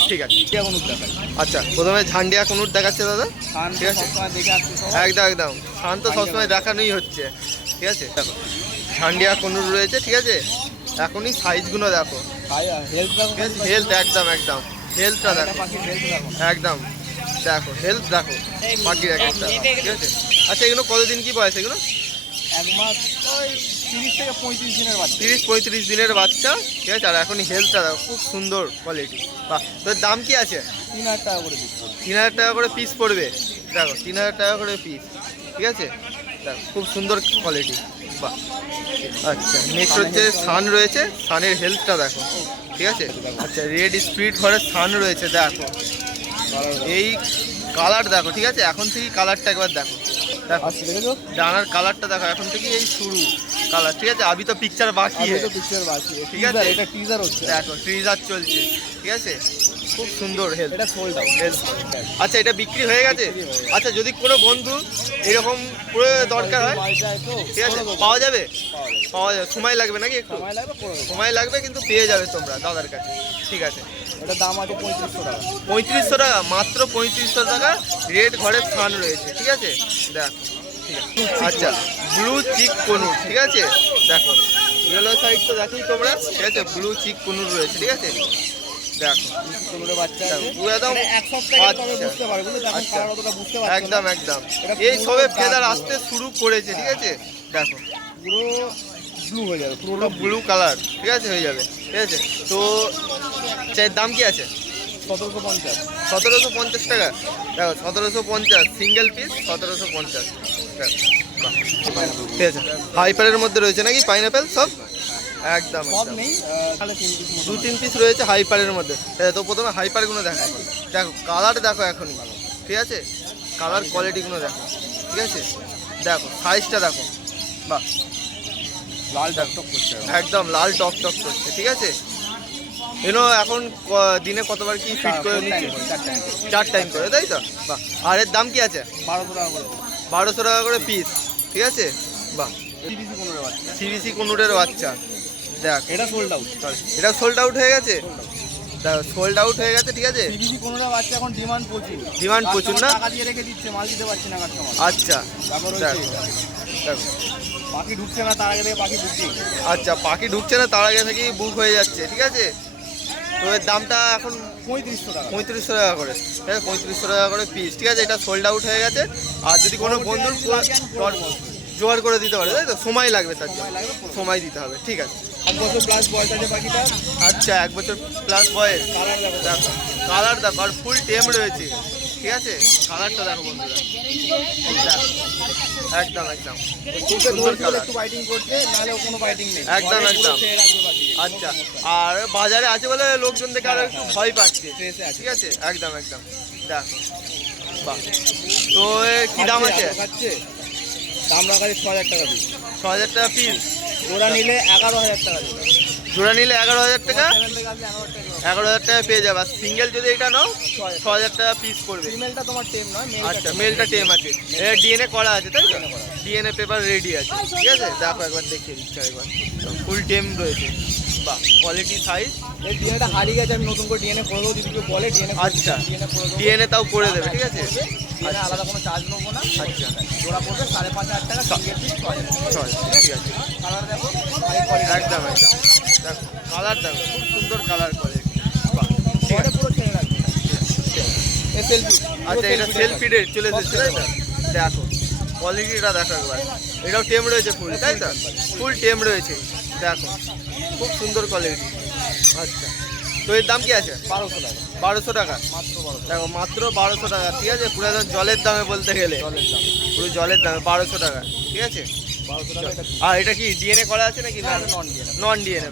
ঠিক আছে। এখন দেখাই আচ্ছা প্রথমে ঝান্ডিয়া কুনুর দেখাচ্ছে দাদা, খান, ঠিক আছে। সবসময় দেখে আসছে সব। একদম একদম শান্ত সবসময় দেখানোই হচ্ছে, ঠিক আছে। দেখো ঝান্ডিয়া কুনুর রয়েছে, ঠিক আছে। এখনই সাইজগুলো দেখো, হেলথ ঠিক আছে। হেলথ একদম একদম, হেলথটা দেখো পাখির হেলথ রাখুন। একদম, দেখো হেলথ দেখো পাখির এক একটা, ঠিক আছে। আচ্ছা এগুলো কতদিন কি বয়স এগুলো? 1 মাস ওই 30 থেকে 35 দিনের বাচ্চা। 30-35 দিনের বাচ্চা, ঠিক আছে। আর এখনই হেলথটা দেখো খুব সুন্দর কোয়ালিটি, বাহ। তোর দাম কি আছে? 3,000 টাকা করে দিচ্ছি। 3,000 টাকা করে পিস পড়বে, দেখো 3,000 টাকা করে পিস, ঠিক আছে। দেখো খুব সুন্দর কোয়ালিটি, বাহ। আচ্ছা নেক্সট হচ্ছে সান রয়েছে, সানের হেলথটা দেখো, ঠিক আছে। আচ্ছা রেড স্পিড ফরের সান রয়েছে, দেখো এই কালার দেখো, ঠিক আছে। এখন থেকেই কালারটা একবার দেখো, দেখো আচ্ছা দেখেছো? ডানার কালারটা দেখো, এখন থেকেই এই শুরু, কালার, ঠিক আছে। আবি তো পিকচার বাকি अभी है, तो पिक्चर बाकी है ঠিক আছে। এটা টিজার হচ্ছে দেখো ট্রিজার চলছে, ঠিক আছে। খুব সুন্দর হেলথ। এটা সোল্ড আউট আচ্ছা এটা বিক্রি হয়ে গেছে। বিক্রি হয়ে গেছে। আচ্ছা যদি কোনো বন্ধু এরকম পুরো দরকার হয়, মাল যায় তো ঠিক আছে, করে দেবো। পাওয়া যাবে? পাওয়া যাবে। পাওয়া যাবে, সময় লাগবে নাকি একটু? সময় লাগবে করে দেবো। সময় লাগবে কিন্তু পেয়ে যাবে তোমরা দাদার কাছে, ঠিক আছে। এটা দাম আছে 3500 টাকা 3500 টাকা, মাত্র 3500 টাকা রেড ঘরের স্থান রয়েছে, ঠিক আছে। দেখ আচ্ছা ব্লু চিক কনুর, ঠিক আছে। দেখো ইয়েলো সাইড তো দেখোই তোমরা, ঠিক আছে। ব্লু চিক কনুর রয়েছে, ঠিক আছে। দেখো কোনোটা বাচ্চা আছে দেখো, পুরো একদম এটা এক সপ্তাহে তবে আচ্ছা। বুঝতে পারবে বুঝলে এখন আচ্ছা। কালার অতটা বুঝতে পারছো একদম না একদম এটা এই পুরো সবে dark ফেদার blue আসতে শুরু করেছে, ঠিক আছে। দেখো পুরো ব্লু হয়ে যাবে পুরো পুরোটা ব্লু কালার, ঠিক আছে, হয়ে যাবে, ঠিক আছে। তো এর দাম কি আছে? 1750 1750 টাকা। দেখো 1750 সিঙ্গেল পিস, 1750। ঠিক আছে। হাইপারের মধ্যে রয়েছে নাকি পাইনাপেল সব? একদম সব একদম। নেই তাহলে 3 পিস মতো 2-3 পিস রয়েছে হাইপারের মধ্যে। তো প্রথমে হাইপারগুলো দেখো, দেখো কালার দেখো এখনই, ঠিক আছে। কালার কোয়ালিটিগুলো দেখো, ঠিক আছে। দেখো সাইজটা দেখো, বাহ লাল টকটক করছে একদম লাল টক টক করছে, ঠিক আছে। এখন দিনে কতবার কি ফিট করে নিচ্ছে? 4 টাইম করে, তাই তো? বাহ। আর এর দাম কি আছে? 1200 টাকা করে 1200 টাকা করে পিস, ঠিক আছে। বাহ। সিবিসি কোনোটা বাচ্চা সিবিসি কোনুরের বাচ্চা, দেখ এটা সোল্ড আউট এটা সোল্ড আউট হয়ে গেছে। দেখো সোল্ড আউট হয়ে গেছে, ঠিক আছে। সিবিসি কোনোটা বাচ্চা এখন ডিমান্ড প্রচুর Demand প্রচুর না? টাকা দিয়ে রেখে দিচ্ছে মাল দিতে পারছে না কাস্টমার আচ্ছা ব্যাপার দেখ, হচ্ছে এটা। দেখো পাখি ঢুকছে না তার আগে থেকে পাখি বুকিং আচ্ছা পাখি ঢুকছে না তার আগে থেকেই বুক হয়ে যাচ্ছে, ঠিক আছে। তো এর দামটা এখন 3500 টাকা 3500 টাকা করে, ঠিক আছে। 3500 টাকা করে পিস, ঠিক আছে। এটা সোল্ড আউট হয়ে গেছে। আর যদি কোনো বন্ধুর জোগাড় করে দিতে পারে, তাই তো? সময় লাগবে, তার জন্য সময় দিতে হবে, ঠিক আছে। 1 বছর প্লাস বয়স আছে পাখিটা আচ্ছা 1 বছর প্লাস বয়স। কালার দেখো দেখো কালার দেখো, আর ফুল টেম রয়েছে, ঠিক আছে। কালারটা দেখো বন্ধুরা, দেখো। একদম একদম খুব ওকে সুন্দর ধরতে হলে কালার, একটু ফাইটিং করছে নাহলে ও কোনো ফাইটিং নেই একদম, ঘরে পুরো একদম। ছেড়ে রাখবে পাখিকে। আচ্ছা আর বাজারে আছে বলে লোকজন দেখে আরো একটু ভয় পাচ্ছে, ফ্রেশে আছে ঠিক আছে। একদম একদম দেখো, বাহ। তো এর কি দাম আছে? খাচ্ছে দাম রাখা আছে 6000 টাকা পিস 6000 টাকা পিস। জোড়া নিলে 11000 টাকা জোড়া জোড়া নিলে 11000 টাকা, চ্যানেল থেকে আপনি 11000 টাকা 11000 টাকা পেয়ে যাবে। আর সিঙ্গেল যদি এটা নাও 6000 টাকা পিস পড়বে। ফিমেলটা তোমার টেম নয় মেলটা আচ্ছা মেলটা টেম আছে, এটা ডিএনএ করা আছে, তাই তো? ডিএনএ পেপার রেডি আছে, ঠিক আছে। দেখো একবার দেখিয়ে দিচ্ছি একবার, ফুল টেম রয়েছে, বাহ। কোয়ালিটি সাইজ, এই ডিএনএটা হারিয়ে গেছে আমি নতুন করে ডিএনএ করে দেবো যদি কেউ বলে ডিএনএ আচ্ছা ডিএনএ করে দেবো ডিএনএ তাও করে দেবে, ঠিক আছে। ডিএনএ আলাদা কোনো চার্জ নেবো না আচ্ছা জোড়া পড়বে 5500 টাকা সিঙ্গেল পিস 6000 চল ঠিক আছে, কালার দেখো হাই কোয়ালিটি একদম একদম। দেখো কালার দেখো, খুব সুন্দর কালার কোয়ালিটি, বাহ। ঠিক ঘরে আছে। পুরো ছেড়ে রাখবে এ সেলফি আচ্ছা এটা সেলফি ডেট চলে এসেছে, তাই তো? দেখো কোয়ালিটিটা দেখো একবার, এটাও টেম রয়েছে ফুল, তাই তো? ফুল টেম রয়েছে, দেখো খুব সুন্দর কোয়ালিটি। আচ্ছা তো এর দাম কি আছে? 1200 টাকা 1200 টাকা। মাত্র 1200 দেখো মাত্র 1200 টাকা, ঠিক আছে। পুরো একদম জলের দামে বলতে গেলে, জলের দাম পুরো জলের দামে 1200 টাকা, ঠিক আছে। 1200 টাকা এটা আর এটা কি ডিএনএ করা আছে নাকি? নন ডিএনএ নন ডিএনএ,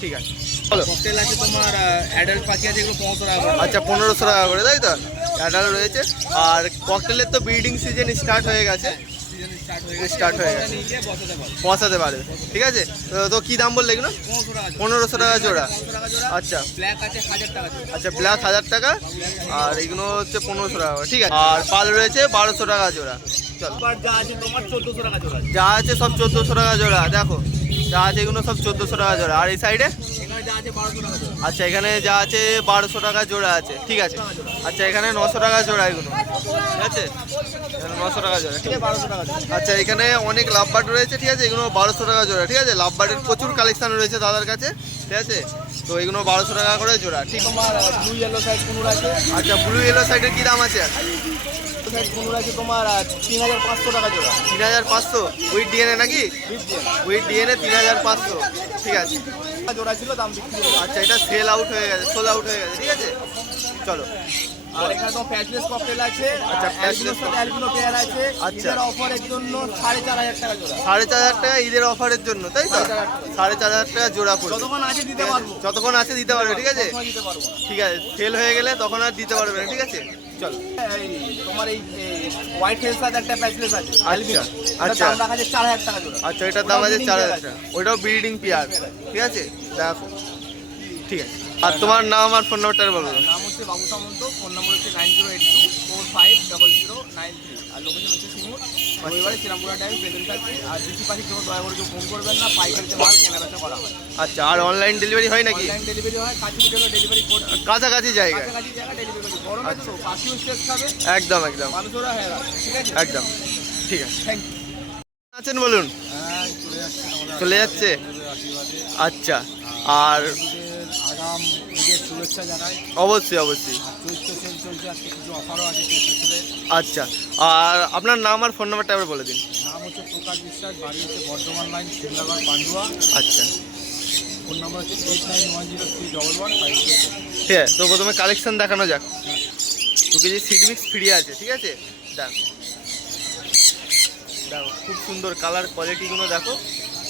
ঠিক আছে। বলো। ককটেল আছে তোমার অ্যাডাল্ট পাখি আছে এগুলো 1500 টাকা করে। আচ্ছা 1500 টাকা করে, তাই তো? অ্যাডাল্ট রয়েছে। আর ককটেলের তো ব্রিডিং সিজন স্টার্ট হয়ে গেছে, সিজন স্টার্ট স্টার্ট হয়ে গেছে, নিয়ে গিয়ে বসাতে পারো পৌঁছাতে পারবে, ঠিক আছে। তো কি দাম বললে এগুলো? 1500 টাকা 1500 টাকা জোড়া। 1500 টাকা জোড়া আচ্ছা ব্ল্যাক আছে 1000 টাকা জোড়া আচ্ছা ব্ল্যাক 1000 টাকা, আর এগুলো হচ্ছে 1500 টাকা করে, ঠিক আছে। আর পাল রয়েছে 1200 টাকা জোড়া। চলো আবার যা আছে তোমার 1400 টাকা জোড়া যা আছে সব 1400 টাকা জোড়া, দেখো যা আছে এগুলো সব 1400 টাকা জোড়া। আর এই সাইডে এখানে যা আছে 1200 টাকা জোড়া আচ্ছা এখানে যা আছে 1200 টাকা জোড়া আছে, ঠিক আছে। আচ্ছা এখানে 900 টাকা জোড়া এগুলো, ঠিক আছে। এখানে 900 টাকা জোড়া, ঠিক আছে। 1200 টাকা জোড়া আচ্ছা এখানে অনেক লাভবার্ড রয়েছে, ঠিক আছে। এগুলো 1200 টাকা জোড়া, ঠিক আছে। লাভবার্ডের প্রচুর কালেকশন রয়েছে দাদার কাছে, ঠিক আছে। তো এগুলো 1200 টাকা করে জোড়া, ঠিক। তোমার ব্লু ইয়েলো সাইড কুনুর আছে আচ্ছা ব্লু ইয়েলো সাইডের কি দাম আছে? সাইড কুনুর আছে তোমার 3500 টাকা জোড়া 3500 উইথ ডিএনএ নাকি? উইথ ডিএনএ 3500, ঠিক আছে। জোড়া ছিল দাম বিক্রি হলো আচ্ছা এটা সেল আউট হয়ে গেছে, সোল আউট হয়ে গেছে, ঠিক আছে। চলো আর এখানে তোমার প্যাচলেস ককটেল আছে আচ্ছা, অ্যালবিনোর সাথে অ্যালবিনো পেয়ার আছে আচ্ছা। এর অফারের জন্য 4500 টাকা জোড়া 4500 টাকা ঈদের অফারের জন্য, তাই তো? 4500 টাকা জোড়া পড়বে, যতক্ষণ আছে দিতে পারবো যতক্ষণ আছে দিতে পারবে, ঠিক আছে। সময় দিতে পারবো ঠিক আছে সেল হয়ে গেলে তখন আর দিতে পারবে না, ঠিক আছে। চলো। এই তোমার এই হোয়াইট হেলস সাথে একটা প্যাচলেস আছে আচ্ছা, আচ্ছা আচ্ছা। দাম রাখা আছে 4000 টাকা জোড়া। আচ্ছা, এটার দাম ওটাও আছে breeding 4000 pair টাকা। আছে। ওইটাও ব্রিডিং পেয়ার, ঠিক আছে দেখো। ঠিক আছে, আর তোমার নাম আর ফোন নাম্বারটা বলো। নাম হচ্ছে বাবু সামন্ত, ফোন নম্বর হচ্ছে 9082450093, আর লোকেশন হচ্ছে সিঙ্গুর। রবিবারে শ্রীরামপুরা টাইম প্রেজেন্ট থাকছে। আর বেশি পাখি কেউ দয়া করে কেউ ফোন করবেন না, পাইকারিতে মাল কেনাবেচা করা হয়। আচ্ছা, আর অনলাইন ডেলিভারি হয় নাকি? অনলাইন ডেলিভারি হয়, কাছে পিঠে ডেলিভারি করছে, কাছাকাছি জায়গায়? কাছাকাছি জায়গা ডেলিভারি করছে। গরমে তো পাখিও স্ট্রেস খাবে, একদম একদম মানুষরা হ্যাঁ ঠিক আছে একদম ঠিক আছে। Thank you. আছেন বলুন। হ্যাঁ চলে যাচ্ছে চলে যাচ্ছে? আশীর্বাদে আচ্ছা, আর আগাম ঈদের শুভেচ্ছা জানাই। অবশ্যই অবশ্যই। আর চৈত্র সেল চলছে, আজকে কিছু অফারও আছে চৈত্র সেলে। আচ্ছা, আর আপনার নাম আর ফোন নাম্বারটা এবার বলে দিন। নাম হচ্ছে প্রকাশ বিশ্বাস, বাড়ি হচ্ছে বর্ধমান লাইন, শিমলাগড়, পান্ডুয়া। আচ্ছা, ফোন নাম্বার হচ্ছে 8910311506। ঠিক আছে, তো প্রথমে কালেকশন দেখানো যাক। 2 কেজি সিড মিক্স ফ্রি আছে, ঠিক আছে দেখো। দেখো খুব সুন্দর কালার কোয়ালিটিগুলো দেখো,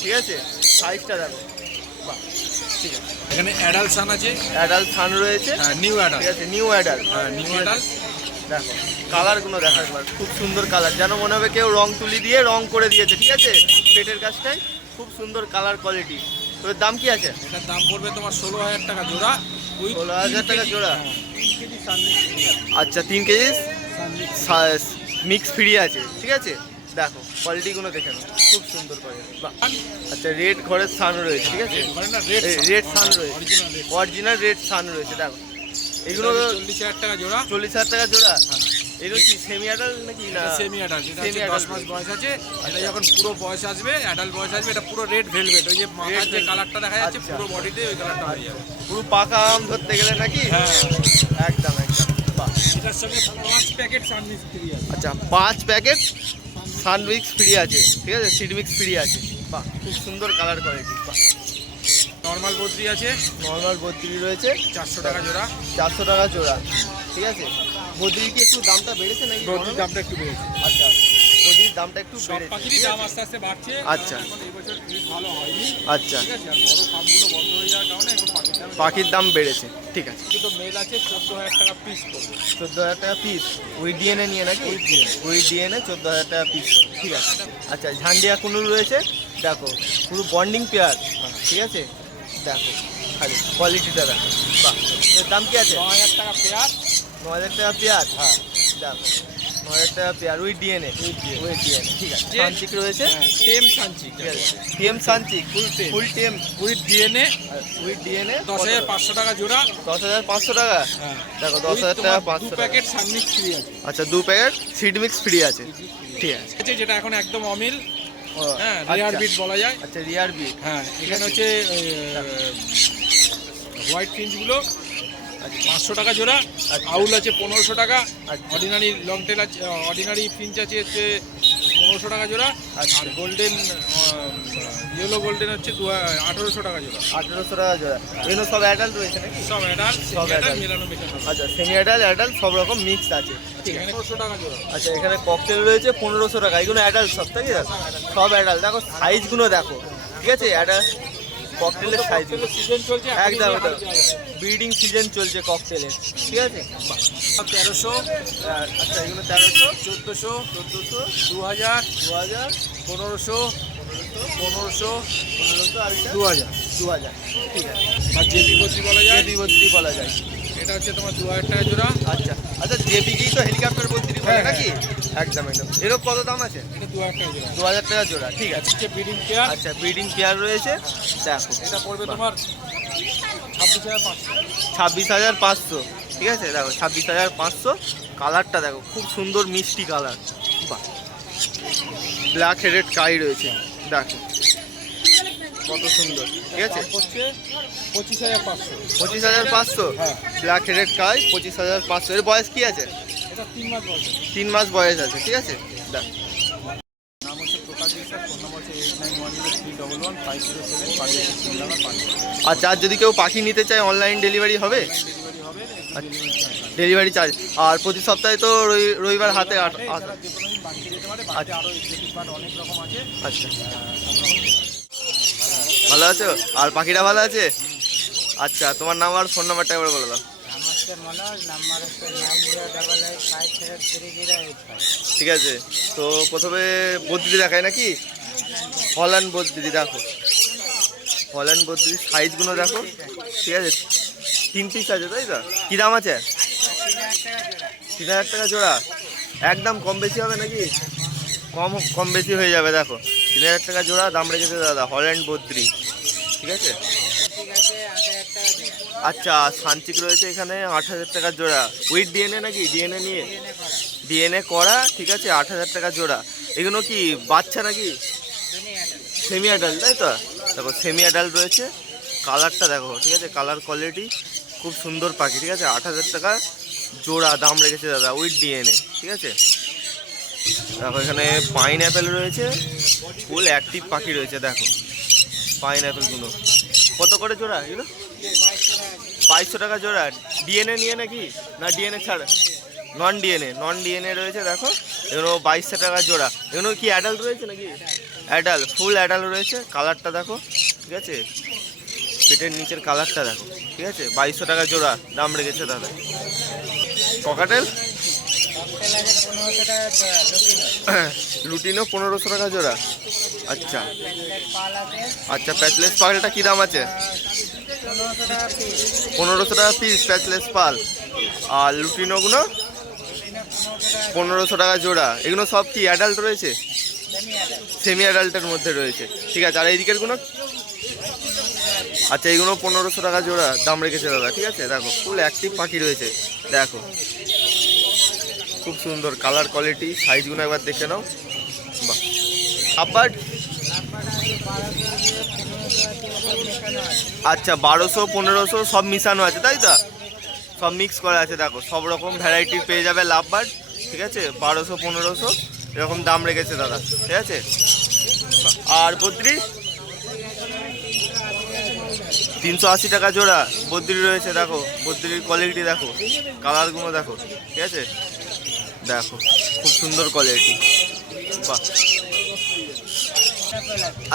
ঠিক আছে সাইজটা দেখো। বাহ, ঠিক আছে। এখানে অ্যাডাল্ট সান আছে, অ্যাডাল্ট থান রয়েছে, নিউ ঠিক অ্যাডাল্ট, আছে নিউ অ্যাডাল্ট। New adult. দেখো কালারগুলো দেখো একবার, খুব সুন্দর কালার, যেন মনে হবে কেউ রং তুলি দিয়ে রং করে দিয়েছে, ঠিক আছে পেটের কাছটায়। খুব সুন্দর কালার কোয়ালিটি। তো এর দাম কি আছে? এটার দাম পড়বে তোমার 16000 টাকা জোড়া। 16,000 টাকা জোড়া। 3 কেজি সানমিক্স আচ্ছা, 3 কেজি সানমিক্স মিক্স ফ্রি আছে, ঠিক আছে দেখো কোয়ালিটিগুলো দেখে নাও, খুব সুন্দর কোয়ালিটি। বাহ, আচ্ছা রেড ঘরের সান রয়েছে, ঠিক আছে রেড সান রয়েছে, অরিজিনাল রেড সান রয়েছে দেখো। এগুলো 40000 টাকা জোড়া। 40,000 টাকা জোড়া। এগুলো কি সেমি অ্যাডাল্ট নাকি না? সেমি অ্যাডাল্ট, এটা Semi হচ্ছে 10 adult মাস বয়স আছে। এটা যখন পুরো বয়স আসবে, অ্যাডাল্ট বয়স আসবে, এটা পুরো রেড ভেলভেট, ওই যে মাথার যে velvet। কালারটা দেখা যাচ্ছে আচ্ছা। পুরো বডিতে ওই কালারটা হয়ে যাবে। পুরো পাকা আম ধরতে গেলে নাকি? হ্যাঁ, একদম একদম। বাহ, এটার সঙ্গে 5 প্যাকেট সানমিক্স ফ্রি আছে। আচ্ছা 5 প্যাকেট সান মিক্স ফ্রি আছে, ঠিক আছে সিড মিক্স ফ্রি আছে। বাহ, খুব সুন্দর কালার কোয়ালিটি। বাহ, নর্মাল বদ্রি আছে, নর্মাল বদ্রি রয়েছে 400 টাকা জোড়া। 400 টাকা জোড়া, ঠিক আছে। বদ্রির কি একটু দামটা বেড়েছে নাকি? বদ্রির দামটা একটু বেড়েছে। আচ্ছা, বদ্রির দামটা একটু সব বেড়েছে, পাখিরই ঠিক দাম আছে? আস্তে আস্তে বাড়ছে। আচ্ছা। কারণ এখন এই বছর ঈদ ভালো হয়নি, আচ্ছা, ঠিক আছে। আর বড় ফার্মগুলো বন্ধ হয়ে যাওয়ার কারণে এখন পাখির দাম বেড়েছে, ঠিক আছে। কিন্তু মেল আছে 14000 টাকা পিস পড়বে। 14,000 টাকা পিস উই ডিএনএ নিয়ে নাকি? উই ডিএনএ 14,000 টাকা পিস, ঠিক আছে। আচ্ছা, ঝান্ডিয়া কুনুর রয়েছে দেখো, পুরো বন্ডিং পেয়ার, ঠিক আছে দেখো খালি কোয়ালিটিটা দেখো। বাহ, এর দাম কি আছে? 9000 টাকা পেয়ার। 9,000 টাকা পেয়ার, হ্যাঁ, দেখো 9,000 টাকা পেয়ার উই ডিএনএ, ঠিক আছে। যে- সানচিক রয়েছে, টেম সানচি, ঠিক আছে টিএম সানচিক ফুল টেম, ফুল টিএম উইথ ডিএনএ। উই ডিএনএ 10500 টাকা জোড়া। 10,500 টাকা, হ্যাঁ, দেখো 10,000 টাকা 500 2 টাকা। প্যাকেট সানমিক্স ফ্রি আছে। আচ্ছা 2 প্যাকেট সিড মিক্স ফ্রি আছে, ঠিক আছে। আছে যেটা এখন একদম অমিল, ও, হ্যাঁ আচ্ছা। রেয়ার বিট বলা যায়। আচ্ছা রিয়ার বিট, হ্যাঁ, এখানে হচ্ছে হোয়াইট ফিঞ্চগুলো 500 টাকা জোড়া। আচ্ছা। আউল আছে 1500 টাকা। আচ্ছা। অর্ডিনারি লং টেল আছে, অর্ডিনারি ফিঞ্চ আছে হচ্ছে 1500 টাকা জোড়া। আচ্ছা। আর গোল্ডেন ইয়েলো গোল্ডেন হচ্ছে 1800 টাকা জোড়া। 1800 টাকা জোড়া। এগুলো সব অ্যাডাল্ট রয়েছে নাকি? সব অ্যাডাল্ট, সব adult। মেলানো মেশানো। আচ্ছা সেমি অ্যাডাল্ট সব রকম মিক্স আছে, ঠিক আছে। এখানে 1500 টাকা জোড়া। আচ্ছা এখানে ককটেল রয়েছে 1500 টাকা, এগুলো অ্যাডাল্ট সব তাই তো? সব অ্যাডাল্ট, দেখো সাইজগুলো দেখো, ঠিক আছে অ্যাডাল্ট ককটেলের সাইজগুলো সিজন চলছে একদম একদম। ব্রিডিং সিজন চলছে ককটেলের, ঠিক আছে। 1300, আচ্ছা এগুলো 1300, 1400, 1400, 2000, 2000, 1500, 1500, 1500 আর এটা 2000। 2000, ঠিক আছে। আর জেপি বদ্রি বলা যায়, জেপি বদ্রি বলা যায়। এটা হচ্ছে তোমার 2000 টাকা জোড়া। আচ্ছা আচ্ছা, জেপিকেই তো হেলিকপ্টার বদ্রি বলে হ্যাঁ, নাকি? একদম একদম। এরও কত দাম আছে? এটা 2000 টাকা জোড়া। 2000 টাকা জোড়া, ঠিক আছে। হচ্ছে ব্রিডিং পেয়ার। আচ্ছা ব্রিডিং পেয়ার রয়েছে দেখো, এটা পড়বে তোমার 26500। 26,500, ঠিক আছে দেখো 26,500। কালারটা দেখো খুব সুন্দর মিষ্টি কালার, বাহ। ব্ল্যাক হেডেড কাই রয়েছে দেখো কত সুন্দর, ঠিক আছে। দাম হচ্ছে 25500। 25,500, হ্যাঁ। ব্ল্যাক হেডেড কাই 25,500। এর বয়স কি আছে? এটা 3 মাস বয়স। 3 মাস বয়স আছে, ঠিক আছে দেখ। নাম হচ্ছে প্রকাশ বিশ্বাস, ফোন নম্বর হচ্ছে 8910311507, বাড়ি হচ্ছে শিমলাগড়, পান্ডুয়া। আচ্ছা আর যদি কেউ পাখি নিতে চায় অনলাইন ডেলিভারি হবে? ডেলিভারি হবে, ডেলিভারি চার্জ। আর প্রতি সপ্তাহে তো রবিবার হাতে এছাড়া যে কোনো দিন বাড়িতে যেতে পারে, বাড়িতে আরও এক্সিকিউটিভ পার্ট অনেক রকম আছে। আচ্ছা ভালো আছো? আর পাখিটা ভালো আছে? আচ্ছা তোমার নাম আর ফোন নাম্বারটা একবার বলে দাও। আমার হচ্ছে মনোজ, নাম্বার হচ্ছে 9088573085। ঠিক আছে, তো প্রথমে বদ্রি দেখায় নাকি? হল্যান্ড বদ্রি দেখো, হল্যান্ড বদ্রির সাইজগুলো দেখো। ঠিক আছে, 3 পিস আছে তাই তো? কী দাম আছে? 3000 টাকা জোড়া। একদম কম বেশি হবে নাকি? কম বেশি হয়ে যাবে। দেখো 3000 টাকা জোড়া দাম রেখেছে দাদা, হল্যান্ড বদ্রি। ঠিক আছে, ঠিক আছে 8000 টাকা জোড়া। আচ্ছা সানচিক রয়েছে এখানে 8000 টাকা জোড়া। উইথ ডিএনএ নাকি? ডিএনএ নিয়ে ডিএনএ করা। ঠিক আছে, 8000 টাকা জোড়া। এগুলো কি বাচ্চা নাকি? সেমি অ্যাডাল্ট তাই তো? দেখো সেমি অ্যাডাল্ট রয়েছে। কালারটা দেখো, ঠিক আছে, কালার কোয়ালিটি খুব সুন্দর পাখি। ঠিক আছে, 8000 টাকা জোড়া দাম রেখেছে দাদা, উইথ ডিএনএ। ঠিক আছে, দেখো এখানে পাইন অ্যাপেল রয়েছে, ফুল অ্যাক্টিভ পাখি রয়েছে। দেখো পাইন অ্যাপেলগুলো কত করে জোড়া এগুলো? 2200 টাকা জোড়া। ডিএনএ নিয়ে নাকি? না ডিএনএ ছাড়া? নন ডিএনএ রয়েছে। দেখো এগুলো 2200 টাকা জোড়া। এগুলো কি অ্যাডাল্ট রয়েছে নাকি? অ্যাডাল্ট, ফুল অ্যাডাল্ট রয়েছে। কালারটা দেখো, ঠিক আছে, পেটের নিচের কালারটা দেখো। ঠিক আছে, 2200 টাকা জোড়া দাম রেখেছে দাদা। ককাটেল ককটেল আছে 1500 টাকা জোড়া। লুটিনো 1500 টাকা জোড়া। আচ্ছা প্যাকেট পাল আছে আচ্ছা, প্যাচলেস পালটা কী দাম আছে? 1500 টাকা পিস। 1500 টাকা পিস প্যাচলেস পাল। আর লুটিনোগুলো 1500 টাকা জোড়া। এগুলো সব কি অ্যাডাল্ট রয়েছে? সেমি অ্যাডাল্টের মধ্যে রয়েছে। ঠিক আছে, আর এই দিকেরগুলো? আচ্ছা এইগুলো 1500 টাকা জোড়া দাম রেখেছে দাদা। ঠিক আছে, দেখো ফুল অ্যাক্টিভ পাখি রয়েছে। দেখো খুব সুন্দর কালার কোয়ালিটি, সাইজগুলো একবার দেখে নাও। বাহ, আবার আচ্ছা 1200 1500 সব মিশানো আছে তাই তো? সব মিক্স করা আছে। দেখো সব রকম ভ্যারাইটির পেয়ে যাবে লাভ বার্ড। ঠিক আছে, 1200 1500 এরকম দাম রেখেছে দাদা। ঠিক আছে, আর বদ্রি 380 টাকা জোড়া বদ্রি রয়েছে। দেখো বদ্রির কোয়ালিটি দেখো, কালারগুলো দেখো। ঠিক আছে, দেখো খুব সুন্দর কোয়ালিটি। বাহ,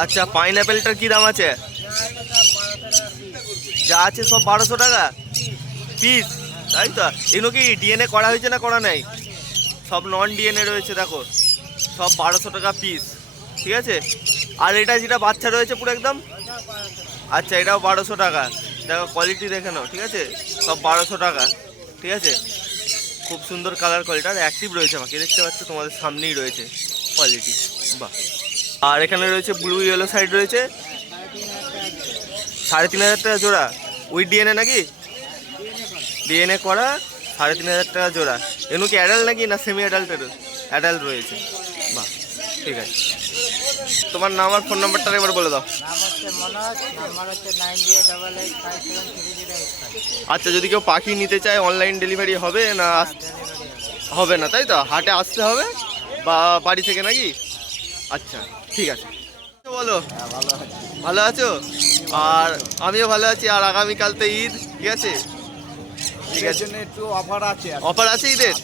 আচ্ছা পাইনঅ্যাপেলটার কী দাম আছে? যা আছে সব 1200 টাকা পিস তাই তো? এগুলো কি ডিএনএ করা হয়েছে না করা নাই? সব নন ডিএনএ রয়েছে। দেখো সব 1200 টাকা পিস। ঠিক আছে, আর এটা যেটা বাচ্চা রয়েছে পুরো একদম, আচ্ছা এটাও 1200 টাকা। দেখো কোয়ালিটি দেখে নাও। ঠিক আছে, সব 1200 টাকা। ঠিক আছে, খুব সুন্দর কালার কোয়ালিটি, আর অ্যাক্টিভ রয়েছে আমাকে দেখতে পাচ্ছ, তোমাদের সামনেই রয়েছে কোয়ালিটি। বাহ, আর এখানে রয়েছে ব্লু ইয়েলো সাইড রয়েছে 3500 টাকা জোড়া। উইথ ডিএনএ নাকি? ডিএনএ করা 3500 টাকা জোড়া। এগুলো কি অ্যাডাল্ট নাকি না সেমি অ্যাডাল্টের? অ্যাডাল্ট রয়েছে। বাহ, ঠিক আছে, তোমার নাম আর ফোন নাম্বারটা একবার বলে দাও। নাম হচ্ছে মনোজ, নাম্বার হচ্ছে 9088573085। আচ্ছা যদি কেউ পাখি নিতে চায় অনলাইন ডেলিভারি হবে না? হবে না তাই তো? হাটে আসতে হবে বা বাড়ি থেকে নাকি? আচ্ছা ঠিক আছে, বলো ভালো আছো? আর আমিও ভালো আছি। আর আগামীকাল তো ঈদ, ঠিক আছে? ঠিক আছে, একটু অফার আছে। অফার আছে ঈদের?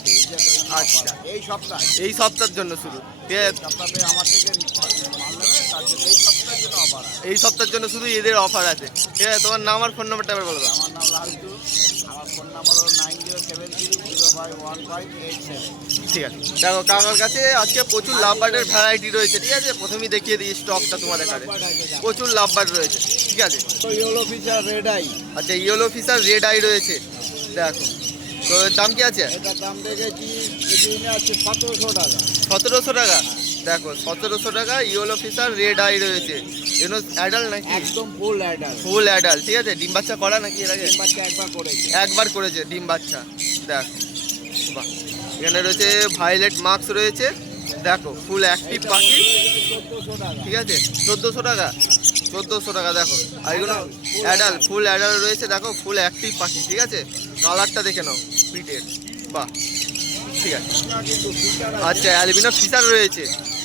আচ্ছা এই এই সপ্তাহের জন্য শুধু? ঠিক আছে, সপ্তাহে আমার থেকে মাল নেবে, তার জন্য এই সপ্তাহের জন্য অফার আছে। এই সপ্তাহের জন্য শুধু ঈদের অফার আছে। ঠিক আছে, তোমার নাম আর ফোন নাম্বারটা এবার বলো দাও। আমার নাম লালটু, আমার ফোন নাম্বার হলো 9073051587। ঠিক আছে, দেখো কাকার কাছে আজকে প্রচুর লাভ বার্ডের ভ্যারাইটি রয়েছে। ঠিক আছে, প্রথমেই দেখিয়ে দিই স্টকটা তোমাদের কাছে। প্রচুর লাভ বার্ড রয়েছে। ঠিক আছে, তো ইয়েলো ফিচার রেড আই, আচ্ছা ইয়েলো ফিশার রেড আই রয়েছে। দেখো তো দাম কি আছে? এটার দাম দেখেছি এদিনে আছে 1700 টাকা। 1700 টাকা। দেখো 1700 টাকা ইয়েলো ফিশার রেড আই রয়েছে। এগুলো অ্যাডাল্ট নাকি? একদম ফুল অ্যাডাল্ট। Full adult. ঠিক আছে, ডিম বাচ্চা করা নাকি এর আগে? বাচ্চা একবার করেছে। একবার করেছে ডিম বাচ্চা। দেখো বাহ, এখানে রয়েছে ভায়োলেট মার্কস রয়েছে। দেখো ফুল অ্যাক্টিভ পাখি। 1400 টাকা। ঠিক আছে, 1400 টাকা। 1400 টাকা। দেখো আর এগুলো অ্যাডাল্ট, ফুল অ্যাডাল্ট রয়েছে। দেখো ফুল অ্যাক্টিভ পাখি। ঠিক আছে, কালারটা দেখে নাও পিটের। বাহ, ঠিক আছে। কিন্তু ফিচার আচ্ছা অ্যালবিনো ফিশার রয়েছে।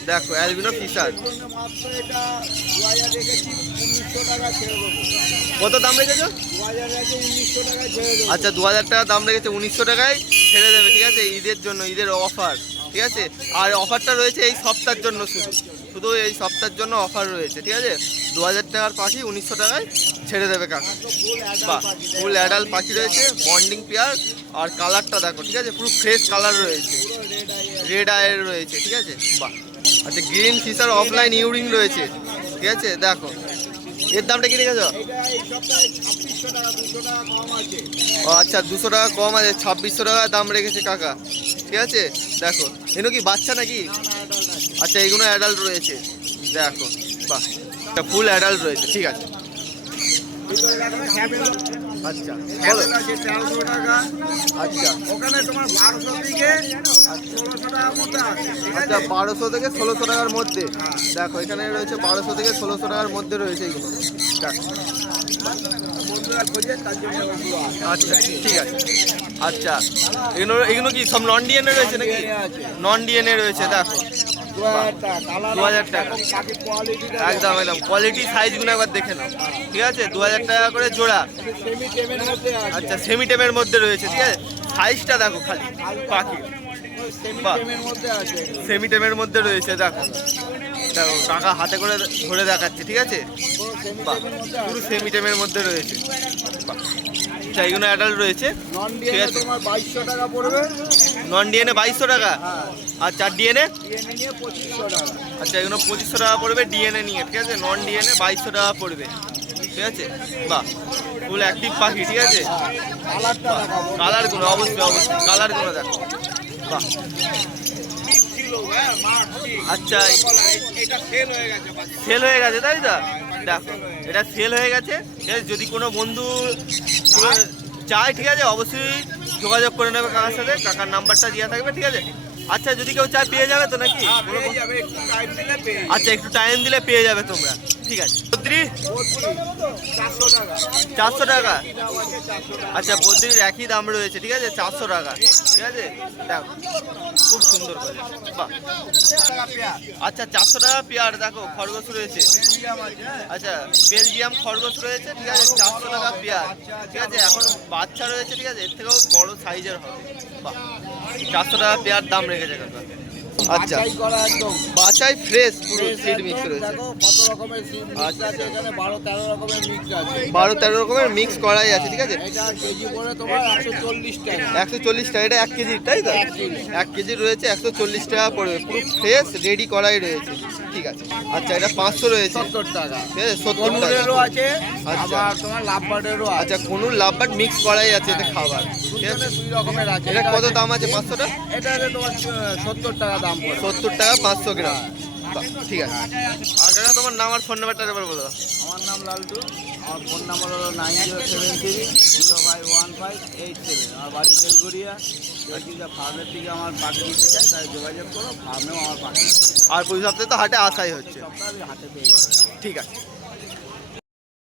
দেখো অ্যালবিনো ফিশার জন্য মাত্র এটা 2000 রেখেছি, 1900 টাকা ছেড়ে দেবো। কত দাম রেখেছো? 2000 রেখে 1900 টাকা ছেড়ে দেবো। আচ্ছা 2000 টাকা দাম রেখেছে, 1900 টাকায় ছেড়ে দেবে। ঠিক আছে, ঈদের জন্য, ঈদের অফার। ঠিক আছে, আর অফারটা রয়েছে এই সপ্তাহের জন্য, শুধু শুধু এই সপ্তাহের জন্য অফার রয়েছে। ঠিক আছে, 2000 টাকার পাখি 1900 টাকায় ছেড়ে দেবে কাকা। বাহ, ফুল অ্যাডাল্ট পাখি রয়েছে, বন্ডিং পেয়ার। আর কালারটা দেখো, ঠিক আছে, পুরো ফ্রেশ কালার রয়েছে, রেড আয়ের রয়েছে, ঠিক আছে। বাহ, আচ্ছা গ্রিন ফিশার অফলাইন ইউরিং রয়েছে, ঠিক আছে। দেখো এর দামটা কি রেখেছ? ও আচ্ছা, 200 টাকা কম আছে, 2600 টাকা দাম রেখেছে কাকা, ঠিক আছে। দেখো এগুলো কি বাচ্চা নাকি? আচ্ছা এইগুলো অ্যাডাল্ট রয়েছে, দেখো। বাহ, ফুল অ্যাডাল্ট রয়েছে, ঠিক আছে। আচ্ছা বলো। 1300 টাকা, আচ্ছা ওখানে তোমার 1200 থেকে 1600 টাকার মধ্যে আছে, ঠিক আছে। আচ্ছা 1200 থেকে 1600 টাকার মধ্যে। দেখো এখানে রয়েছে 1200 থেকে 1600 টাকার মধ্যে রয়েছে এগুলো, দেখো। বন্ধুরা খোঁজে তার জন্য ওগুলো আছে। আচ্ছা ঠিক আছে। আচ্ছা এগুলো এগুলো কি সব নন ডিএনএ রয়েছে নাকি? নন ডিএনএ রয়েছে, দেখো 2000 টাকা, কালার 2000 টাকা। পাখির কোয়ালিটি একদম একদম কোয়ালিটি সাইজগুলো একবার দেখে নাও, ঠিক আছে। 2000 টাকা করে জোড়া। সেমি টেমের মধ্যে আছে, আচ্ছা সেমি টেমের মধ্যে রয়েছে, ঠিক আছে। সাইজটা দেখো খালি পাখি, সেমি বাহ। টেমের মধ্যে আছে। সেমি টেমের মধ্যে রয়েছে, দেখো। দেখো কাকা হাতে করে ধরে দেখাচ্ছে, ঠিক আছে। পুরো সেমি বাহ, টেমের মধ্যে পুরো আছে। সেমি টেমের মধ্যে রয়েছে। বাহ, আচ্ছা এইগুলো অ্যাডাল্ট রয়েছে, নন ঠিক ডিএনএ আছে। তোমার 2200 টাকা পড়বে। নন ডিএনএ 2200 টাকা, হ্যাঁ, আর 4 ডিএনএ ডিএনএ নিয়ে 2500 টাকা। আচ্ছা এগুলো 2500 টাকা পড়বে ডিএনএ নিয়ে, ঠিক আছে। নন ডিএনএ 2200 টাকা পড়বে, ঠিক আছে। বাহ, ফুল অ্যাক্টিভ পাখি, ঠিক আছে। কালারটা দেখাবো। কালারগুলো অবশ্যই অবশ্যই কালারগুলো দেখো, বাহ। আচ্ছা এটা সেল হয়ে গেছে। সেল হয়ে গেছে তাই তো? দেখো এটা সেল হয়ে গেছে, ঠিক আছে। যদি কোনো বন্ধু চায়, ঠিক আছে, অবশ্যই যোগাযোগ করে নেবে কাকার সাথে, কাকার নাম্বারটা দেওয়া থাকবে, ঠিক আছে। আচ্ছা যদি কেউ চায় পেয়ে যাবে তো নাকি? পেয়ে যাবে, একটু টাইম দিলে পেয়ে যাবে। আচ্ছা একটু টাইম দিলে পেয়ে যাবে তোমরা, ঠিক আছে। বদ্রি 400 টাকা। 400 টাকা। দাম আছে 400 টাকা। আচ্ছা বদ্রির একই দাম রয়েছে, ঠিক আছে, 400 টাকা, ঠিক আছে। দেখো খুব সুন্দর করে, বাহ। টাকা পেয়ার। আচ্ছা 400 টাকা পেয়ার, দেখো খরগোশ রয়েছে। বেলজিয়াম আছে, হ্যাঁ। আচ্ছা বেলজিয়াম খরগোশ রয়েছে, ঠিক আছে, 400 টাকা পেয়ার, ঠিক আছে। এখন বাচ্চা রয়েছে, ঠিক আছে, এর থেকেও বড় সাইজের হবে, বাহ। 400 টাকা পেয়ার দাম রেখেছে কাকা। আচ্ছা বাছাই করা একদম। বাছাই ফ্রেশ, পুরো Fresh সিড একদম। মিক্স রয়েছে। দেখো কত রকমের সিড মিক্স আচ্ছা। আছে, এখানে 12-13 রকমের মিক্স আছে। 12-13 রকমের মিক্স করাই আছে, ঠিক আছে। এটা কেজি করে তোমার 140 টাকা। 140 টাকা, এটা 1 কেজির তাই তো? 1 কেজি রয়েছে, 140 টাকা পড়বে, পুরো ফ্রেশ রেডি করাই রয়েছে, ঠিক আছে। আচ্ছা এটা 500 রয়েছে, 70 টাকা। ঠিক আছে, 70 কনুরেরও টাকা। আছে, আচ্ছা। আবার তোমার লাভবার্ডেরও আছে। আচ্ছা কোনুর লাভবার্ড মিক্স করাই আছে এতে খাবার, ঠিক আছে। দুজনে 2 রকমের আছে। এটা কত দাম আছে? 500 টাকা। এটা হচ্ছে তোমার 70 টাকা দাম পড়ে। 70 টাকা 500 গ্রাম, বাহ, ঠিক আছে। আর কাকা তোমার নাম আর ফোন নাম্বারটা একবার বলো দাও। আমার নাম লালটু, আমার ফোন নাম্বার হলো 9073-051587। আমার বাড়ি তেলগড়িয়া। যদি ফার্মের থেকে আমার পাখি দিতে চাই তাই যোগাযোগ করো, ফার্মেও আমার পাখি আর প্রতি সপ্তাহে তো হাটে আসাই হচ্ছে, সপ্তাহে হাতে পেয়ে যাবে। ঠিক আছে।